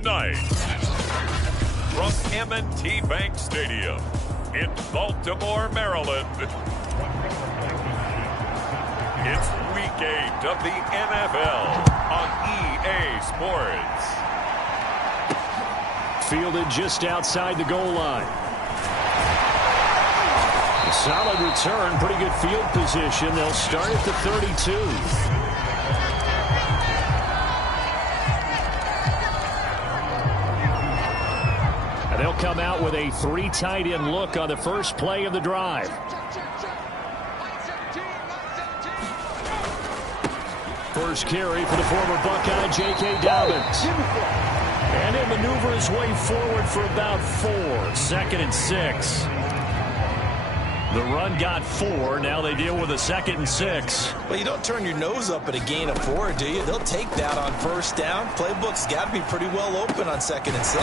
tonight. From M&T Bank Stadium in Baltimore, Maryland, it's Week 8 of the NFL on EA Sports. Fielded just outside the goal line. A solid return, pretty good field position. They'll start at the 32. And they'll come out with a 3 tight end look on the first play of the drive. First carry for the former Buckeye, J.K. Dobbins. And he'll maneuver his way forward for about 4. 2nd and 6. The run got 4. Now they deal with a 2nd and 6. Well, you don't turn your nose up at a gain of 4, do you? They'll take that on first down. Playbook's got to be pretty well open on 2nd and 6.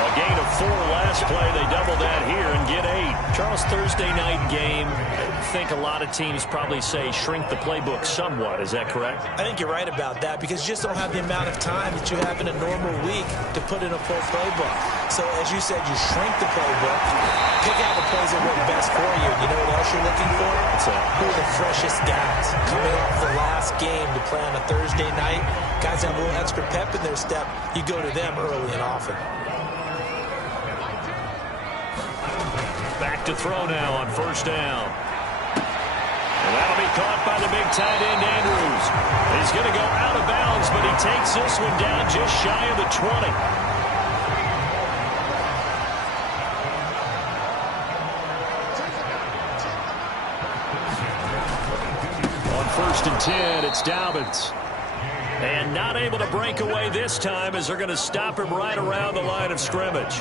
A gain of 4 last play. They double that here and get 8. Charles, Thursday night game, I think a lot of teams probably say shrink the playbook somewhat. Is that correct? I think you're right about that because you just don't have the amount of time that you have in a normal week to put in a full playbook. So, as you said, you shrink the playbook, pick out the plays that work best for you. You know what else you're looking for? Who are the freshest guys coming off the last game to play on a Thursday night? Guys have a little extra pep in their step. You go to them early and often. Back to throw now on first down. And that'll be caught by the big tight end, Andrews. He's going to go out of bounds, but he takes this one down just shy of the 20. On 1st and 10, it's Dobbins. And not able to break away this time as they're going to stop him right around the line of scrimmage.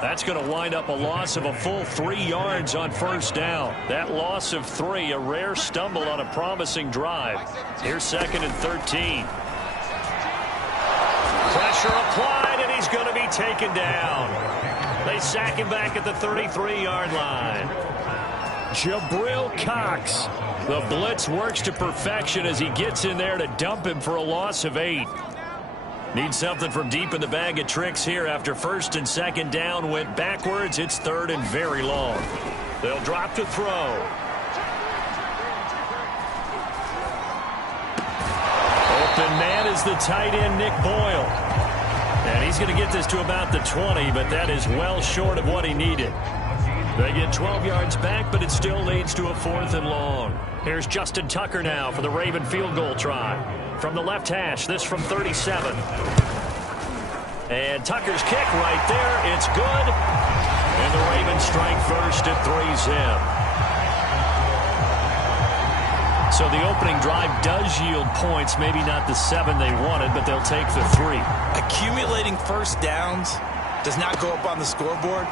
That's going to wind up a loss of a full 3 yards on first down. That loss of 3, a rare stumble on a promising drive. Here's 2nd and 13. Pressure applied, and he's going to be taken down. They sack him back at the 33-yard line. Jabril Cox. The blitz works to perfection as he gets in there to dump him for a loss of 8. Need something from deep in the bag of tricks here after 1st and 2nd down went backwards. It's 3rd and very long. They'll drop to throw. Open man is the tight end, Nick Boyle. And he's going to get this to about the 20, but that is well short of what he needed. They get 12 yards back, but it still leads to a 4th and long. Here's Justin Tucker now for the Raven field goal try. From the left hash, this from 37. And Tucker's kick right there. It's good. And the Ravens strike first at 3-zip. So the opening drive does yield points. Maybe not the 7 they wanted, but they'll take the 3. Accumulating first downs does not go up on the scoreboard,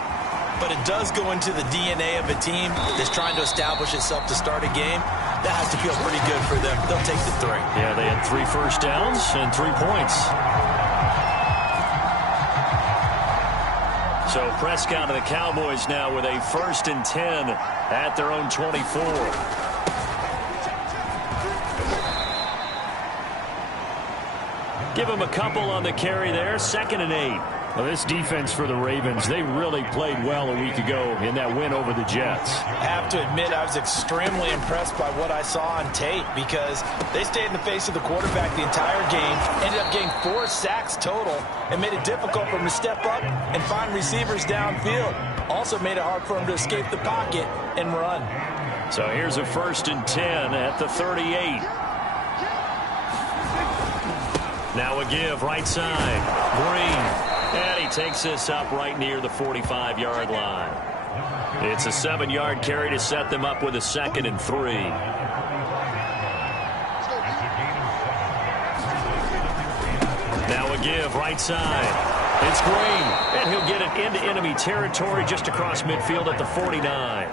but it does go into the DNA of a team that's trying to establish itself to start a game. That has to feel pretty good for them. They'll take the 3. Yeah, they had 3 first downs and 3 points. So Prescott and the Cowboys now with a 1st and 10 at their own 24. Give them a couple on the carry there. 2nd and 8. Well, this defense for the Ravens, they really played well a week ago in that win over the Jets. I have to admit, I was extremely impressed by what I saw on tape because they stayed in the face of the quarterback the entire game, ended up getting 4 sacks total, and made it difficult for him to step up and find receivers downfield. Also made it hard for him to escape the pocket and run. So here's a 1st and 10 at the 38. Now a give right side. Green. And he takes this up right near the 45-yard line. It's a 7-yard carry to set them up with a 2nd and 3. Now a give right side. It's Green. And he'll get it into enemy territory just across midfield at the 49.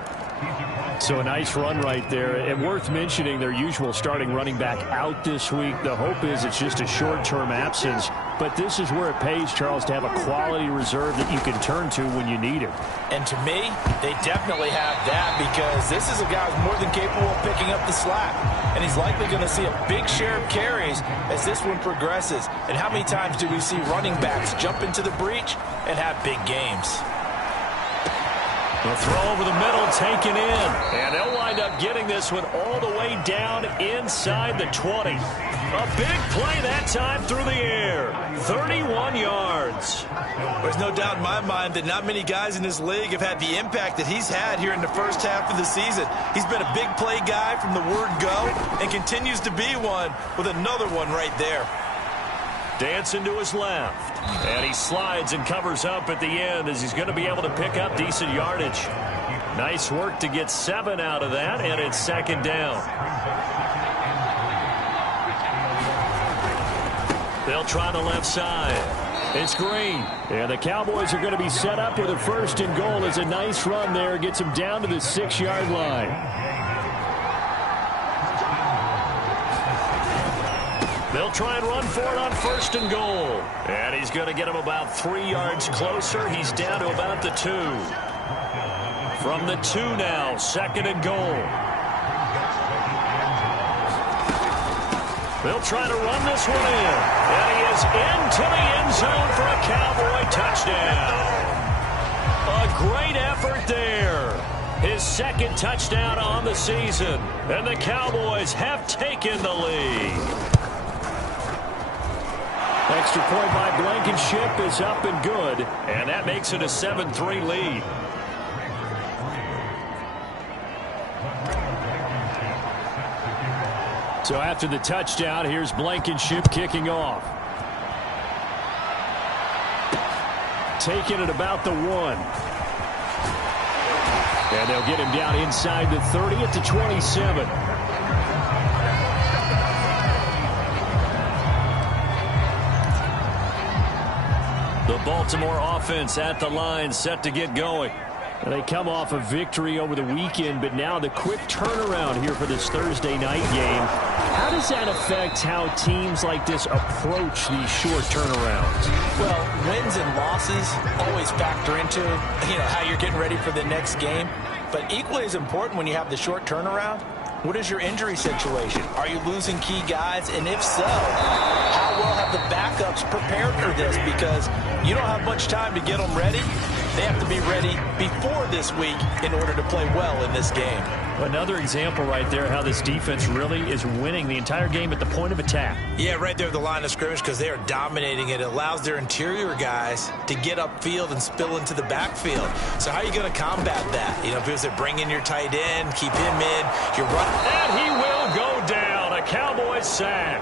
So a nice run right there. And worth mentioning, their usual starting running back out this week. The hope is it's just a short-term absence. but this is where it pays, Charles, to have a quality reserve that you can turn to when you need it. And to me, they definitely have that, because this is a guy who's more than capable of picking up the slack. And he's likely going to see a big share of carries as this one progresses. And how many times do we see running backs jump into the breach and have big games? The throw over the middle, taken in. And they'll wind up getting this one all the way down inside the 20. A big play that time through the air. 31 yards. There's no doubt in my mind that not many guys in this league have had the impact that he's had here in the first half of the season. He's been a big play guy from the word go and continues to be one with another one right there. Dancing to his left. And he slides and covers up at the end as he's going to be able to pick up decent yardage. Nice work to get 7 out of that, and it's second down. They'll try the left side. It's Green. And the Cowboys are going to be set up with a 1st and goal as a nice run there gets them down to the 6-yard line. They'll try and run for it on 1st and goal. And he's going to get him about 3 yards closer. He's down to about the 2. From the 2 now, 2nd and goal. They'll try to run this one in. And he is into the end zone for a Cowboy touchdown. A great effort there. His 2nd touchdown on the season. And the Cowboys have taken the lead. Extra point by Blankenship is up and good. And that makes it a 7-3 lead. So after the touchdown, here's Blankenship kicking off. Taking it about the 1. And they'll get him down inside the 30 at the 27. The Baltimore offense at the line, set to get going. And they come off a victory over the weekend, but now the quick turnaround here for this Thursday night game. How does that affect how teams like this approach these short turnarounds? Well, wins and losses always factor into, how you're getting ready for the next game. But equally as important when you have the short turnaround, what is your injury situation? Are you losing key guys? And if so, how well have the backups prepared for this? Because you don't have much time to get them ready. They have to be ready before this week in order to play well in this game. Another example right there how this defense really is winning the entire game at the point of attack. Yeah, right there at the line of scrimmage, because they are dominating it. It allows their interior guys to get upfield and spill into the backfield. So how are you going to combat that? Because they bring in your tight end, keep him in, you're running. And he will go down. A Cowboy sack.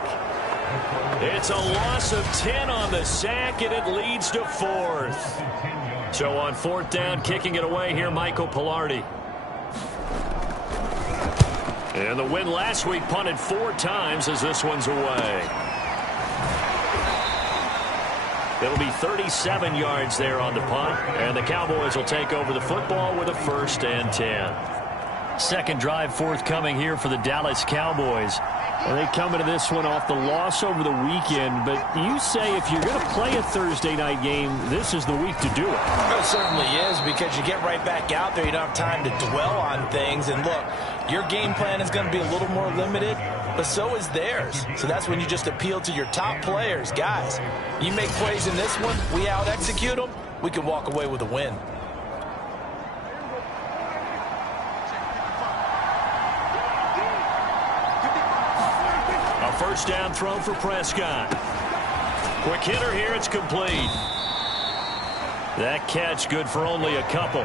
It's a loss of 10 on the sack, and it leads to 4th. So on 4th down, kicking it away here, Michael Pilardi. And the win last week punted 4 times as this one's away. It'll be 37 yards there on the punt, and the Cowboys will take over the football with a 1st and 10. Second drive forthcoming here for the Dallas Cowboys. And they come into this one off the loss over the weekend, but you say if you're going to play a Thursday night game, this is the week to do it. It certainly is, because you get right back out there. You don't have time to dwell on things. And look, your game plan is going to be a little more limited, but so is theirs. So that's when you just appeal to your top players. Guys, you make plays in this one, we out-execute them, we can walk away with a win. First down throw for Prescott. Quick hitter here, it's complete. That catch good for only a couple.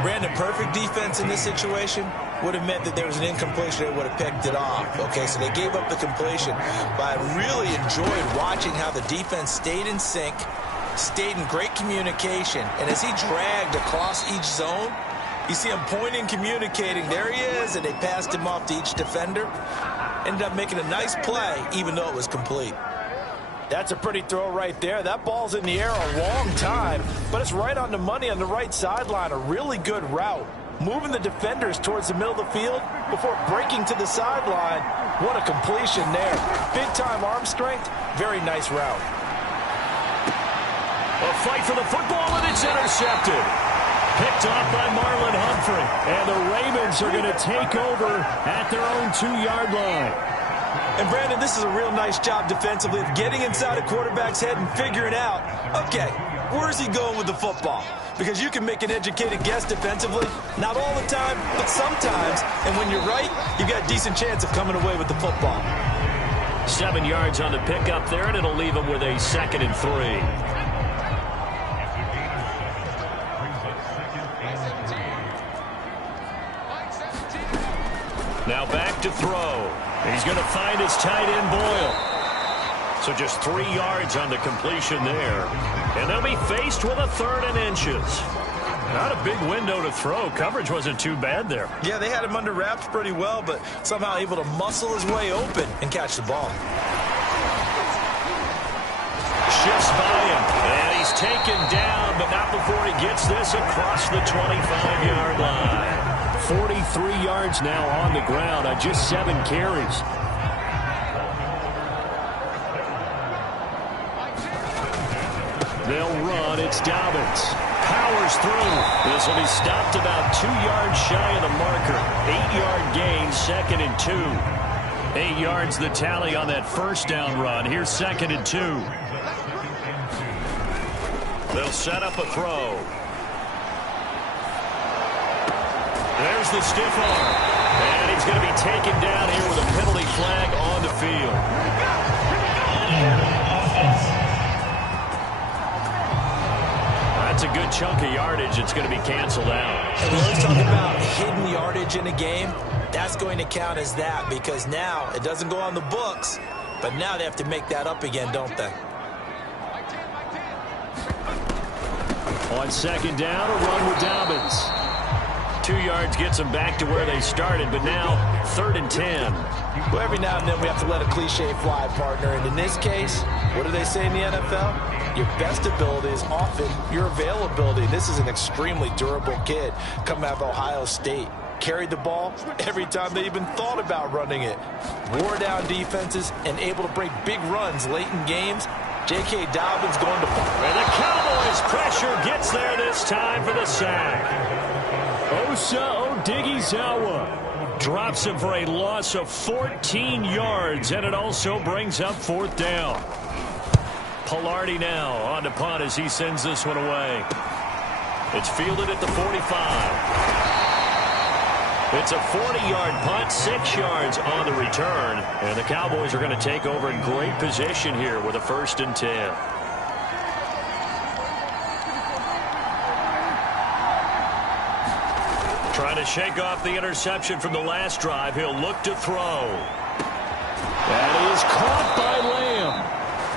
Brandon, perfect defense in this situation would have meant that there was an incompletion. They would have picked it off. Okay, so they gave up the completion. But I really enjoyed watching how the defense stayed in sync, stayed in great communication. And as he dragged across each zone, you see him pointing, communicating. There he is, and they passed him off to each defender. Ended up making a nice play, even though it was complete. That's a pretty throw right there. That ball's in the air a long time, but it's right on the money on the right sideline. A really good route. Moving the defenders towards the middle of the field before breaking to the sideline. What a completion there. Big-time arm strength. Very nice route. A fight for the football, and it's intercepted. Picked off by Marlon Humphrey. And the Ravens are going to take over at their own 2-yard line. And, Brandon, this is a real nice job defensively of getting inside a quarterback's head and figuring out, okay, where's he going with the football? Because you can make an educated guess defensively. Not all the time, but sometimes. And when you're right, you've got a decent chance of coming away with the football. 7 yards on the pickup there, and it'll leave him with a 2nd and 3. Now back to throw. He's going to find his tight end, Boyle. So just 3 yards on the completion there. And they'll be faced with a 3rd and inches. Not a big window to throw. Coverage wasn't too bad there. Yeah, they had him under wraps pretty well, but somehow able to muscle his way open and catch the ball. Shifts by him, and he's taken down, but not before he gets this across the 25-yard line. 43 yards now on the ground on just 7 carries. They'll run. It's Dobbins. Powers through. This will be stopped about 2 yards shy of the marker. 8-yard gain, 2nd and 2. 8 yards the tally on that first down run. Here's 2nd and 2. They'll set up a throw. There's the stiff arm. And he's going to be taken down here with a penalty flag on the field. That's a good chunk of yardage. It's going to be canceled out. And we always talk about hidden yardage in a game. That's going to count as that because now it doesn't go on the books, but now they have to make that up again, don't they? On 2nd down, a run with Dobbins. 2 yards gets them back to where they started, but now 3rd and 10. Well, every now and then we have to let a cliche fly, partner. And in this case, what do they say in the NFL? Your best ability is often your availability. This is an extremely durable kid coming out of Ohio State. Carried the ball every time they even thought about running it. Wore down defenses and able to break big runs late in games. J.K. Dobbins going to... And the Cowboys pressure gets there this time for the sack. Osa Odighizuwa drops him for a loss of 14 yards, and it also brings up 4th down. Pilardi now on to punt as he sends this one away. It's fielded at the 45. It's a 40-yard punt, 6 yards on the return, and the Cowboys are going to take over in great position here with a 1st and 10. Trying to shake off the interception from the last drive. He'll look to throw. That is caught by Lamb.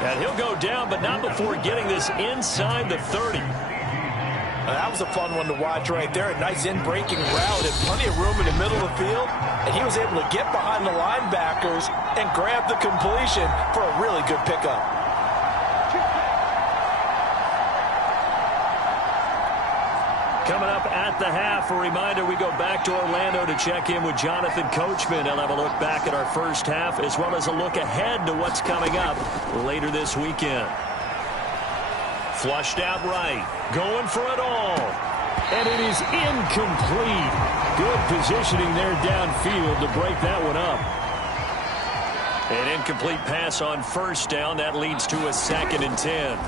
And he'll go down, but not before getting this inside the 30. That was a fun one to watch right there. A nice in-breaking route and plenty of room in the middle of the field. And he was able to get behind the linebackers and grab the completion for a really good pickup. Coming up at the half, a reminder, we go back to Orlando to check in with Jonathan Coachman. He'll have a look back at our first half as well as a look ahead to what's coming up later this weekend. Flushed out right, going for it all. And it is incomplete. Good positioning there downfield to break that one up. An incomplete pass on 1st down. That leads to a 2nd and 10.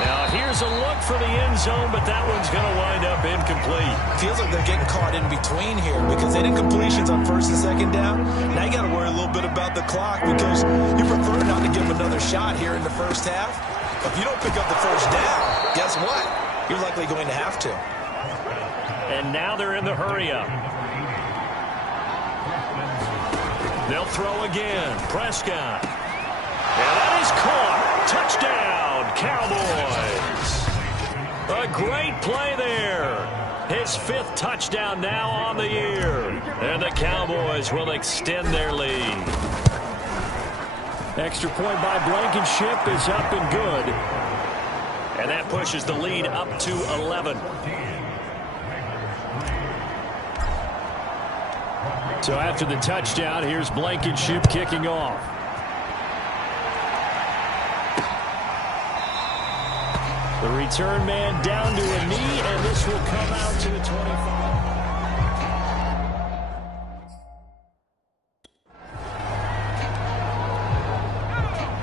Now here's a look for the end zone, but that one's going to wind up incomplete. Feels like they're getting caught in between here because they did incompletions on 1st and 2nd down. Now you got to worry a little bit about the clock because you prefer not to give them another shot here in the first half. If you don't pick up the 1st down, guess what? You're likely going to have to. And now they're in the hurry-up. They'll throw again. Prescott. And that is caught. Touchdown, Cowboys. A great play there. His 5th touchdown now on the year. And the Cowboys will extend their lead. Extra point by Blankenship is up and good. And that pushes the lead up to 11. So after the touchdown, here's Blankenship kicking off. The return man down to a knee, and this will come out to the 25.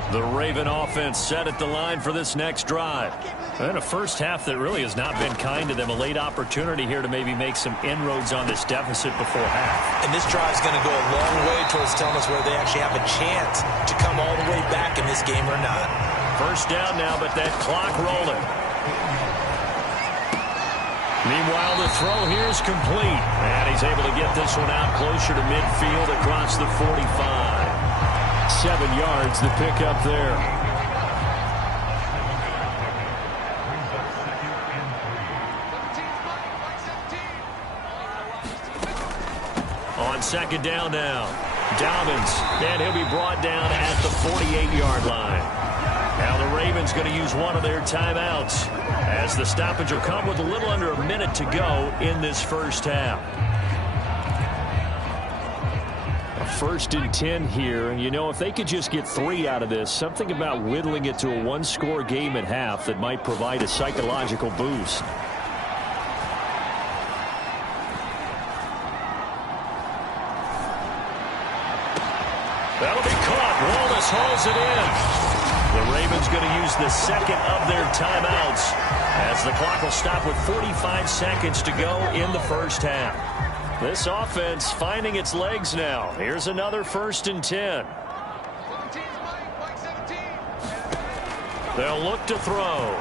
The Raven offense set at the line for this next drive. And a first half that really has not been kind to them. A late opportunity here to maybe make some inroads on this deficit before half. And this drive is going to go a long way towards telling us whether they actually have a chance to come all the way back in this game or not. First down now, but that clock rolling. Meanwhile, the throw here is complete. And he's able to get this one out closer to midfield across the 45. 7 yards the pickup there. On second down now. Dobbins, and he'll be brought down at the 48-yard line. Now the Ravens going to use one of their timeouts as the stoppage will come with a little under a minute to go in this first half. A 1st and 10 here, and you know, if they could just get 3 out of this, something about whittling it to a one-score game at half that might provide a psychological boost. That'll be caught. Wallace hauls it in. The Ravens going to use the second of their timeouts as the clock will stop with 45 seconds to go in the first half. This offense finding its legs now. Here's another 1st and 10. They'll look to throw.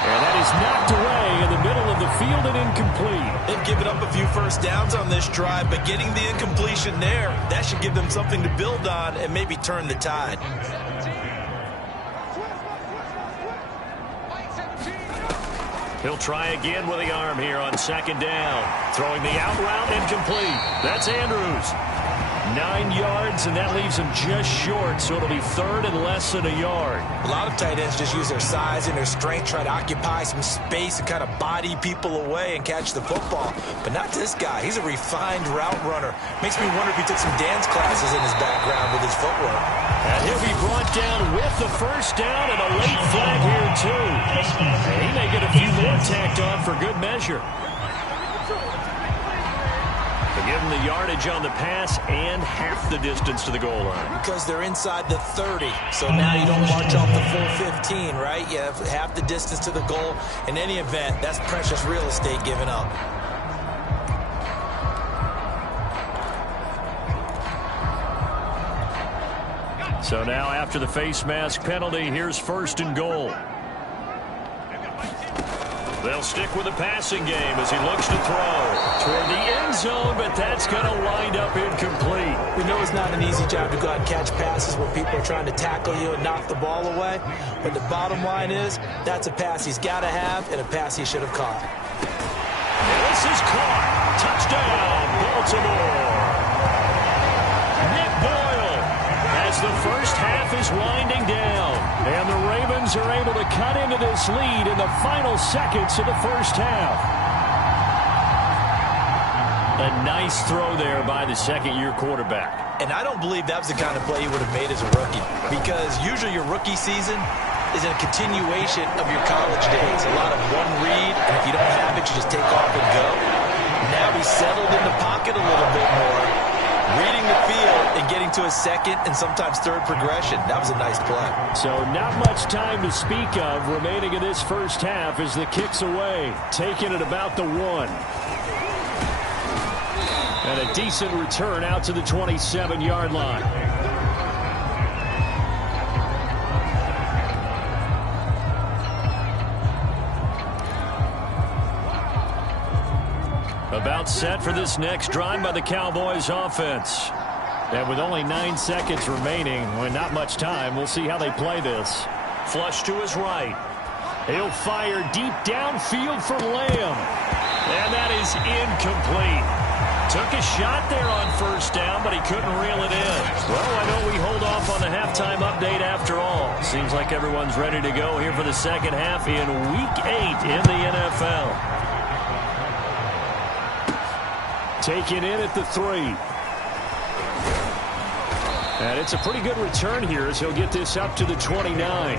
And that is knocked away in the middle of the field and incomplete. They've given up a few first downs on this drive, but getting the incompletion there, that should give them something to build on and maybe turn the tide. He'll try again with the arm here on second down. Throwing the out route incomplete. That's Andrews. 9 yards, and that leaves him just short, so it'll be 3rd and less than a yard. A lot of tight ends just use their size and their strength, try to occupy some space and kind of body people away and catch the football. But not this guy. He's a refined route runner. Makes me wonder if he took some dance classes in his background with his footwork. And he'll be brought down with the first down and a late flag here, too. And he may get a few more tacked on for good measure. Give them the yardage on the pass and half the distance to the goal line. Because they're inside the 30. So now you don't march off the full 15, right? You have half the distance to the goal. In any event, that's precious real estate given up. So now after the face mask penalty, here's 1st and goal. They'll stick with the passing game as he looks to throw toward the end zone, but that's going to wind up incomplete. We know it's not an easy job to go out and catch passes when people are trying to tackle you and knock the ball away. But the bottom line is, that's a pass he's got to have and a pass he should have caught. And this is caught. Touchdown, Baltimore. Nick Boyle as the first half is winding down. And the Ravens are able to cut into this lead in the final seconds of the first half. A nice throw there by the second-year quarterback. And I don't believe that was the kind of play he would have made as a rookie. Because usually your rookie season is a continuation of your college days. A lot of one read, and if you don't have it, you just take off and go. Now he's settled in the pocket a little bit more, reading the field and getting to a second and sometimes third progression. That was a nice play. So not much time to speak of remaining in this first half as the kick's away, taking it about the 1. And a decent return out to the 27-yard line. About set for this next drive by the Cowboys offense. And with only 9 seconds remaining, with not much time, we'll see how they play this. Flush to his right. He'll fire deep downfield for Lamb. And that is incomplete. Took a shot there on first down, but he couldn't reel it in. Well, why don't we hold off on the halftime update after all? Seems like everyone's ready to go here for the second half in Week 8 in the NFL. Taken in at the 3. And it's a pretty good return here as he'll get this up to the 29.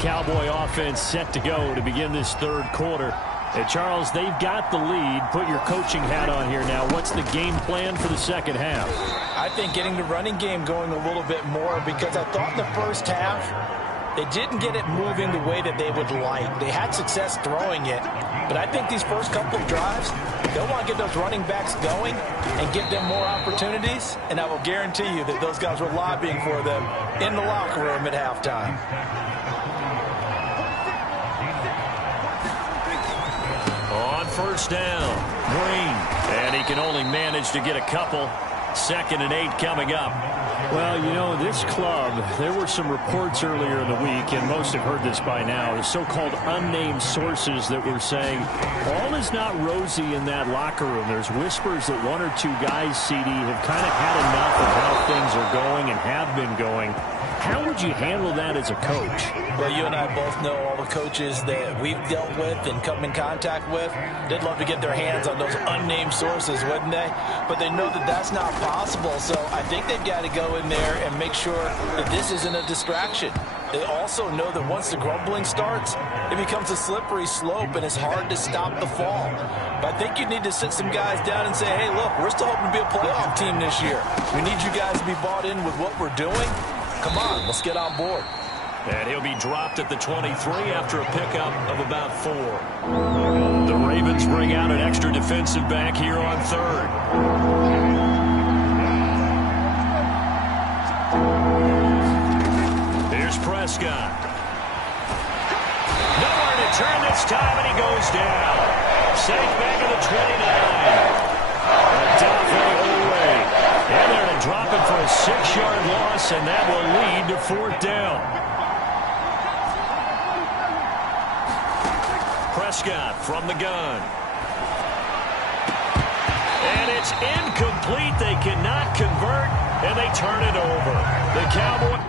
Cowboy offense set to go to begin this third quarter. And Charles, they've got the lead. Put your coaching hat on here now. What's the game plan for the second half? I think getting the running game going a little bit more, because I thought in the first half they didn't get it moving the way that they would like. They had success throwing it, but I think these first couple of drives, they'll want to get those running backs going and give them more opportunities, and I will guarantee you that those guys were lobbying for them in the locker room at halftime. On first down, Green, and he can only manage to get a couple. 2nd and 8 coming up. Well, you know, this club, there were some reports earlier in the week, and most have heard this by now, the so-called unnamed sources that were saying all is not rosy in that locker room. There's whispers that 1 or 2 guys, CD, have kind of had enough of how things are going and have been going. How would you handle that as a coach? Well, you and I both know all the coaches that we've dealt with and come in contact with. They'd love to get their hands on those unnamed sources, wouldn't they? But they know that that's not possible, so I think they've got to go in there and make sure that this isn't a distraction. They also know that once the grumbling starts, it becomes a slippery slope, and it's hard to stop the fall. But I think you need to sit some guys down and say, hey, look, we're still hoping to be a playoff team this year. We need you guys to be bought in with what we're doing. Come on, let's get on board. And he'll be dropped at the 23 after a pickup of about 4. The Ravens bring out an extra defensive back here on 3rd. Here's Prescott. Nowhere to turn this time, and he goes down. Safe back at the 29. And they're going to drop him for a 6-yard loss, and that will lead to 4th down. Prescott from the gun. And it's incomplete. They cannot convert, and they turn it over. The Cowboys.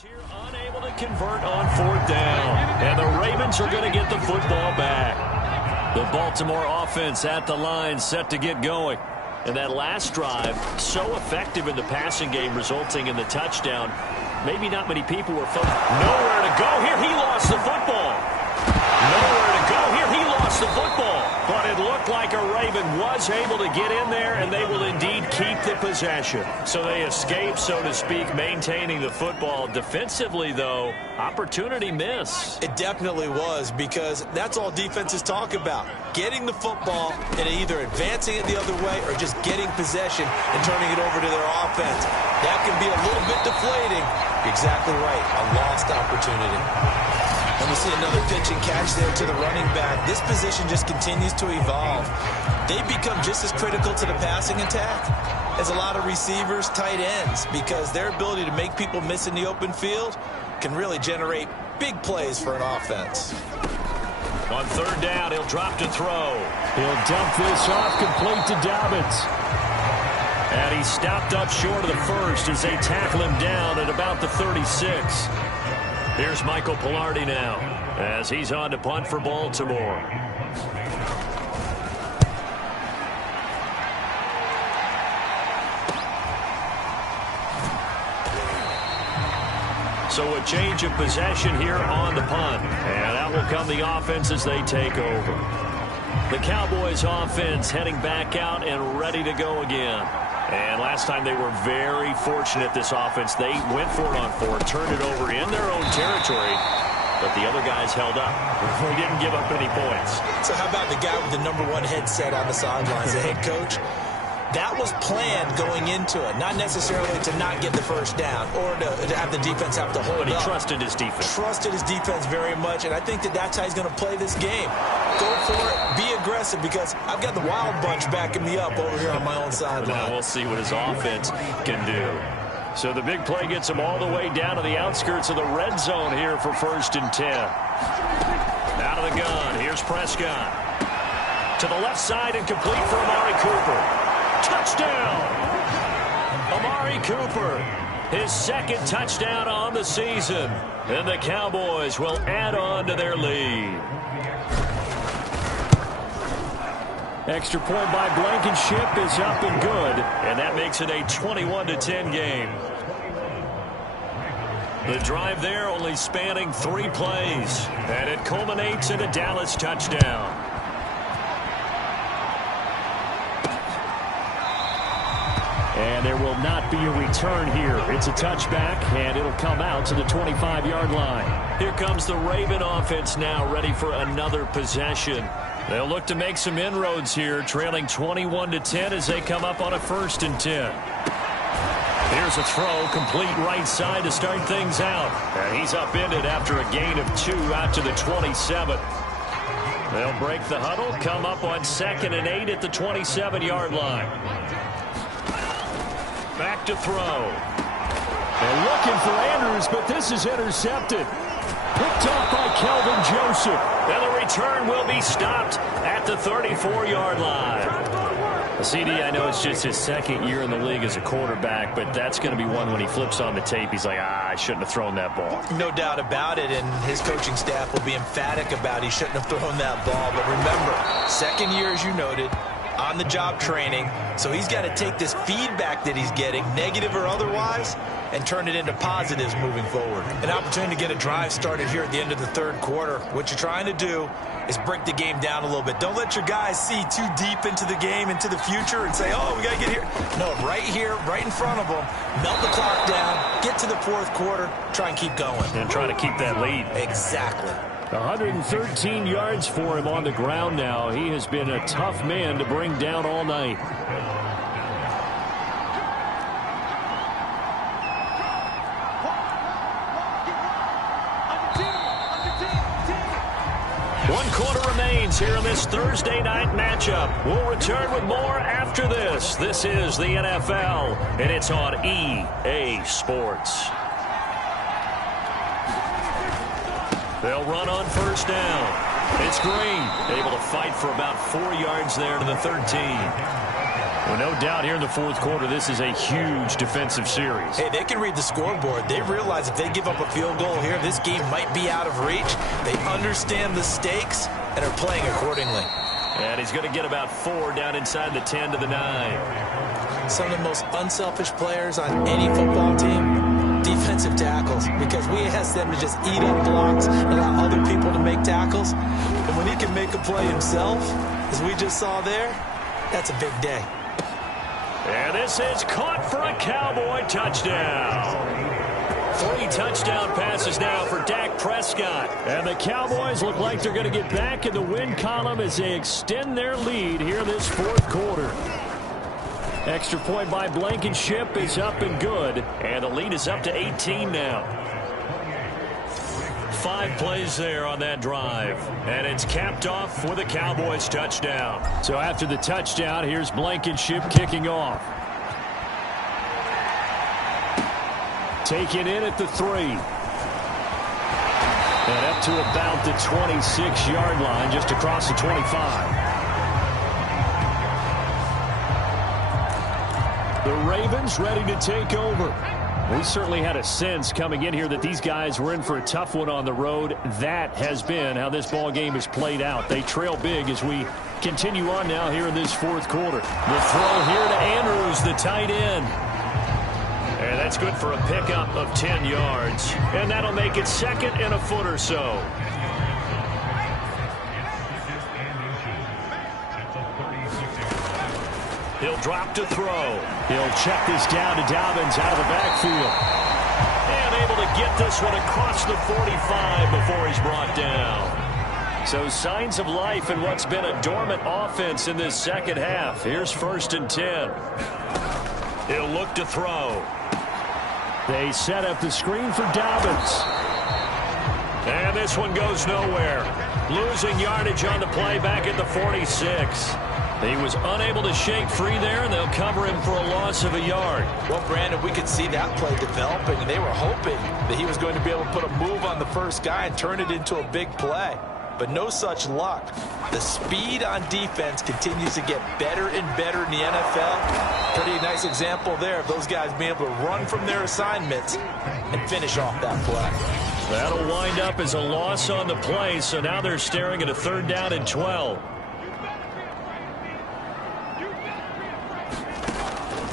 Here unable to convert on 4th down. And the Ravens are going to get the football back. The Baltimore offense at the line, set to get going. And that last drive, so effective in the passing game, resulting in the touchdown. Maybe not many people were focused. Nowhere to go here. He lost the football. Nowhere to go here. He lost the football. But it looked like a Raven was able to get in there, and they will indeed keep the possession. So they escape, so to speak, maintaining the football. Defensively, though, opportunity miss. It definitely was, because that's all defenses talk about. Getting the football and either advancing it the other way or just getting possession and turning it over to their offense. That can be a little bit deflating. You're exactly right. A lost opportunity. And we see another pitch and catch there to the running back. This position just continues to evolve. They become just as critical to the passing attack as a lot of receivers, tight ends, because their ability to make people miss in the open field can really generate big plays for an offense. On 3rd down, he'll drop to throw. He'll dump this off complete to Dobbins. And he stopped up short of the first as they tackle him down at about the 36. Here's Michael Pilardi now as he's on to punt for Baltimore. So a change of possession here on the punt. And out will come the offense as they take over. The Cowboys offense heading back out and ready to go again. And last time they were very fortunate, this offense. They went for it on 4, turned it over in their own territory, but the other guys held up. They didn't give up any points. So how about the guy with the #1 headset on the sidelines, the head coach? That was planned going into it, not necessarily to not get the first down or to have the defense have to hold up. But he up. trusted his defense. Trusted his defense very much, and I think that that's how he's going to play this game. Go for it, be aggressive, because I've got the wild bunch backing me up over here on my own sideline. Now we'll see what his offense can do. So the big play gets him all the way down to the outskirts of the red zone here for 1st and 10. Out of the gun, here's Prescott. To the left side and complete for Amari Cooper. Touchdown! Amari Cooper, his 2nd touchdown on the season. And the Cowboys will add on to their lead. Extra point by Blankenship is up and good. And that makes it a 21-10 game. The drive there only spanning 3 plays. And it culminates in a Dallas touchdown. And there will not be a return here. It's a touchback, and it'll come out to the 25-yard line. Here comes the Raven offense now, ready for another possession. They'll look to make some inroads here, trailing 21-10 as they come up on a 1st and 10. Here's a throw, complete right side to start things out. And he's upended after a gain of 2 out to the 27. They'll break the huddle, come up on 2nd and 8 at the 27-yard line. Back to throw. They're looking for Andrews, but this is intercepted. Picked off by Kelvin Joseph. And the return will be stopped at the 34-yard line. CD, I know it's just his 2nd year in the league as a quarterback, but that's going to be one when he flips on the tape. He's like, I shouldn't have thrown that ball. No doubt about it, and his coaching staff will be emphatic about he shouldn't have thrown that ball. But remember, 2nd year, as you noted, on-the-job training, so he's got to take this feedback that he's getting, negative or otherwise, and turn it into positives moving forward. An opportunity to get a drive started here at the end of the 3rd quarter. What you're trying to do is break the game down a little bit. Don't let your guys see too deep into the game, into the future, and say, oh, we got to get here. No, right here, right in front of them, melt the clock down, get to the 4th quarter, try and keep going. And try to keep that lead. Exactly. 113 yards for him on the ground now. He has been a tough man to bring down all night. One quarter remains here in this Thursday night matchup. We'll return with more after this. This is the NFL, and it's on EA Sports. They'll run on 1st down. It's Green, able to fight for about 4 yards there to the 13. Well, no doubt here in the 4th quarter, this is a huge defensive series. Hey, they can read the scoreboard. They realize if they give up a field goal here, this game might be out of reach. They understand the stakes and are playing accordingly. And he's going to get about 4 down inside the 10 to the 9. Some of the most unselfish players on any football team, defensive tackles, because we ask them to just eat up blocks, allow other people to make tackles. And when he can make a play himself, as we just saw there, that's a big day. And this is caught for a Cowboy touchdown. 3 touchdown passes now for Dak Prescott. And the Cowboys look like they're going to get back in the win column as they extend their lead here this 4th quarter. Extra point by Blankenship is up and good. And the lead is up to 18 now. 5 plays there on that drive. And it's capped off with a Cowboys touchdown. So after the touchdown, here's Blankenship kicking off. Taken in at the 3. And up to about the 26-yard line, just across the 25. The Ravens ready to take over. We certainly had a sense coming in here that these guys were in for a tough one on the road. That has been how this ball game has played out. They trail big as we continue on now here in this 4th quarter. The throw here to Andrews, the tight end. And that's good for a pickup of 10 yards. And that'll make it 2nd and a foot or so. He'll drop to throw. He'll check this down to Dobbins out of the backfield. And able to get this one across the 45 before he's brought down. So signs of life in what's been a dormant offense in this 2nd half. Here's 1st and 10. He'll look to throw. They set up the screen for Dobbins. And this one goes nowhere. Losing yardage on the play back at the 46. He was unable to shake free there, and they'll cover him for a loss of a yard. Well, Brandon, we could see that play developing, and they were hoping that he was going to be able to put a move on the first guy and turn it into a big play. But no such luck. The speed on defense continues to get better and better in the NFL. Pretty nice example there of those guys being able to run from their assignments and finish off that play. That'll wind up as a loss on the play, so now they're staring at a 3rd down and 12.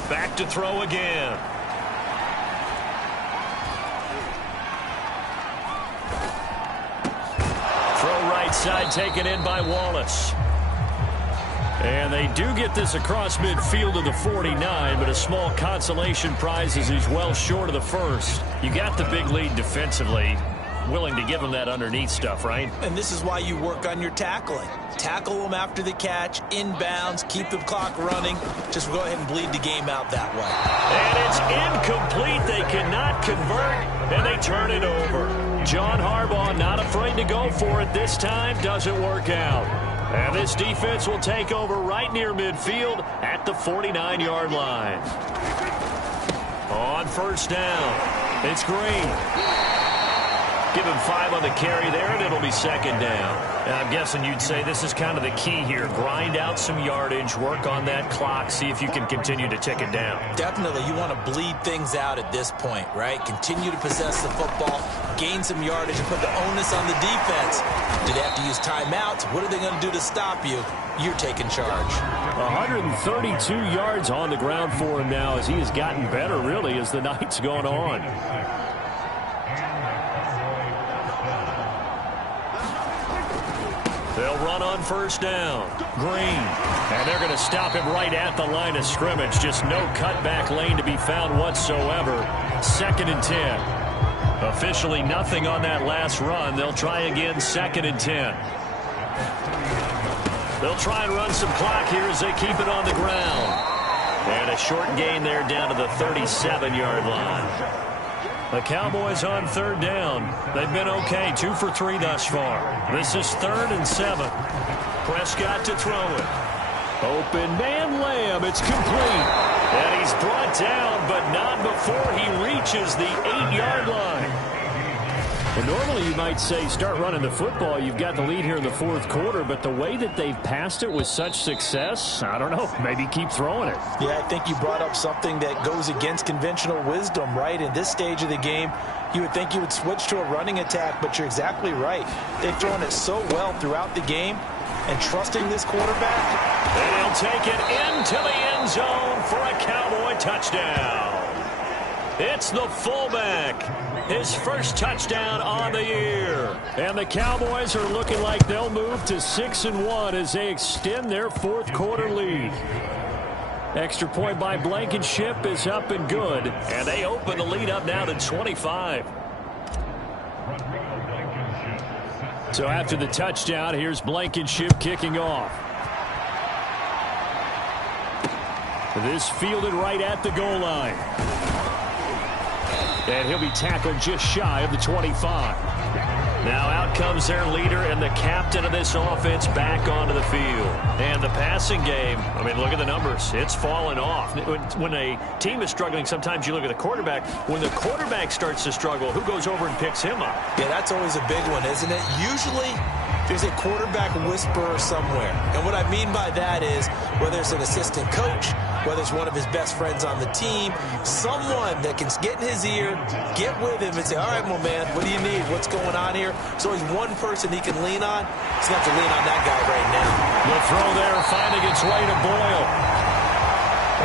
Back to throw again. Throw right side taken in by Wallace. And they do get this across midfield to the 49, but a small consolation prize as he's well short of the first. You got the big lead defensively. Willing to give him that underneath stuff, right? And this is why you work on your tackling. Tackle them after the catch, inbounds, keep the clock running. Just go ahead and bleed the game out that way. And it's incomplete. They cannot convert, and they turn it over. John Harbaugh not afraid to go for it this time. Doesn't work out. And this defense will take over right near midfield at the 49-yard line. On first down, it's Green. Give him 5 on the carry there, and it'll be second down. And I'm guessing you'd say this is kind of the key here. Grind out some yardage, work on that clock, see if you can continue to tick it down. Definitely. You want to bleed things out at this point, right? Continue to possess the football, gain some yardage, and put the onus on the defense. Do they have to use timeouts? What are they going to do to stop you? You're taking charge. 132 yards on the ground for him now as he has gotten better, really, as the night's gone on. They'll run on first down. Green. And they're going to stop him right at the line of scrimmage. Just no cutback lane to be found whatsoever. 2nd and 10. Officially nothing on that last run. They'll try again 2nd and 10. They'll try and run some clock here as they keep it on the ground. And a short gain there down to the 37-yard line. The Cowboys on third down. They've been okay, 2 for 3 thus far. This is 3rd and 7. Prescott to throw it. Open man Lamb. It's complete. And he's brought down, but not before he reaches the 8-yard line. Well, normally you might say start running the football. You've got the lead here in the 4th quarter, but the way that they've passed it with such success, I don't know, maybe keep throwing it. Yeah, I think you brought up something that goes against conventional wisdom, right? In this stage of the game, you would think you would switch to a running attack, but you're exactly right. They've thrown it so well throughout the game, and trusting this quarterback. And he'll take it into the end zone for a Cowboy touchdown. It's the fullback. His first touchdown on the year. And the Cowboys are looking like they'll move to 6-1 as they extend their 4th quarter lead. Extra point by Blankenship is up and good. And they open the lead up now to 25. So after the touchdown, here's Blankenship kicking off. This fielded right at the goal line. And he'll be tackled just shy of the 25. Now out comes their leader and the captain of this offense back onto the field. And the passing game, I mean, look at the numbers. It's fallen off. When a team is struggling, sometimes you look at the quarterback. When the quarterback starts to struggle, who goes over and picks him up? Yeah, that's always a big one, isn't it? Usually there's a quarterback whisperer somewhere. And what I mean by that is whether it's an assistant coach, whether it's one of his best friends on the team, someone that can get in his ear, get with him and say, all right, my man, what do you need? What's going on here? So he's one person he can lean on. He's going to have to lean on that guy right now. The throw there finding its way to Boyle.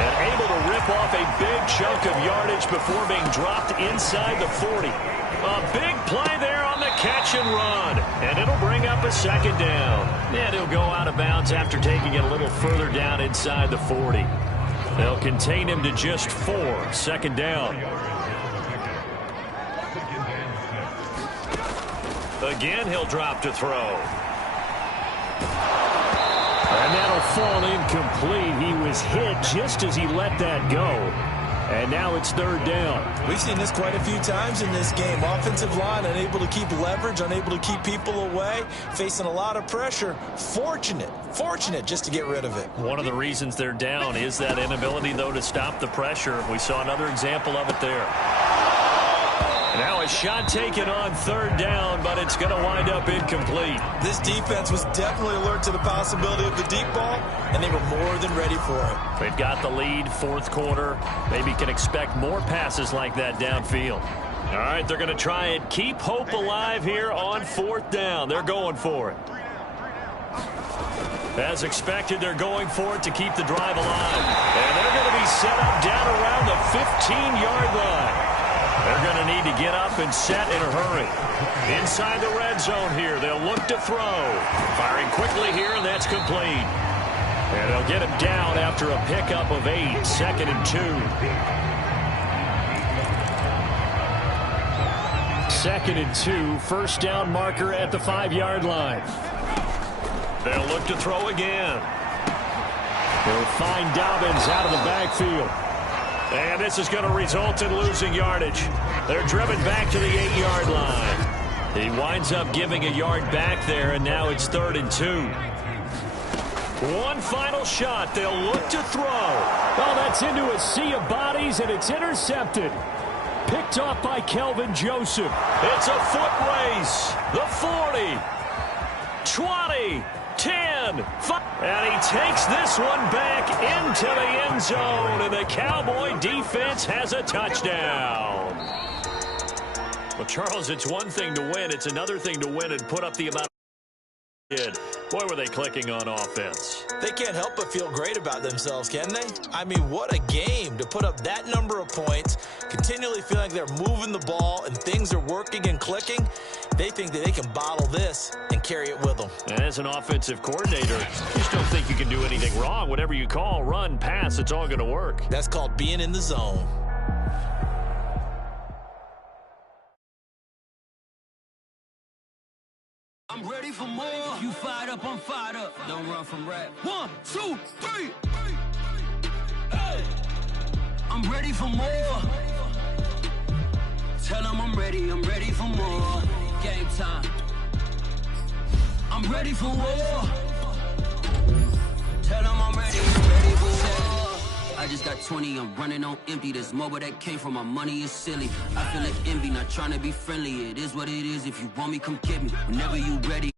And able to rip off a big chunk of yardage before being dropped inside the 40. A big play there on the catch and run. And it'll bring up a second down. And he'll go out of bounds after taking it a little further down inside the 40. They'll contain him to just 4. Second down. Again, he'll drop to throw. And that'll fall incomplete. He was hit just as he let that go. And now it's third down. We've seen this quite a few times in this game. Offensive line unable to keep leverage, unable to keep people away, facing a lot of pressure. Fortunate just to get rid of it. One of the reasons they're down is that inability, though, to stop the pressure. We saw another example of it there. Now a shot taken on third down, but it's going to wind up incomplete. This defense was definitely alert to the possibility of the deep ball, and they were more than ready for it. They've got the lead, 4th quarter. Maybe can expect more passes like that downfield. All right, they're going to try and keep hope alive here on 4th down. They're going for it. As expected, they're going for it to keep the drive alive. And they're going to be set up down around the 15-yard line. They're going to need to get up and set in a hurry. Inside the red zone here, they'll look to throw. Firing quickly here, and that's complete. And they'll get him down after a pickup of 8, 2nd and 2. 2nd and 2, first down marker at the 5-yard line. They'll look to throw again. They'll find Dobbins out of the backfield. And this is going to result in losing yardage. They're driven back to the 8-yard line. He winds up giving a yard back there, and now it's 3rd and 2. One final shot. They'll look to throw. Oh, that's into a sea of bodies, and it's intercepted. Picked off by Kelvin Joseph. It's a foot race. The 40, 20, 10, 5. And he takes this one back into the end zone, and the Cowboy defense has a touchdown. Well, Charles, it's one thing to win. It's another thing to win and put up the amount. Boy, were they clicking on offense. They can't help but feel great about themselves, can they? I mean, what a game to put up that number of points, continually feeling like they're moving the ball and things are working and clicking. They think that they can bottle this and carry it with them. And as an offensive coordinator, you just don't think you can do anything wrong. Whatever you call, run, pass, it's all going to work. That's called being in the zone. I'm ready for more. If you fired up, I'm fired up. Don't run from rap. 1, 2, 3. Hey. I'm ready for more. Tell them I'm ready for more. Game time. I'm ready for war. Tell them I'm ready for war. I just got 20, I'm running on empty. This mobile that came from my money is silly. I feel like envy, not trying to be friendly. It is what it is. If you want me, come get me. Whenever you ready.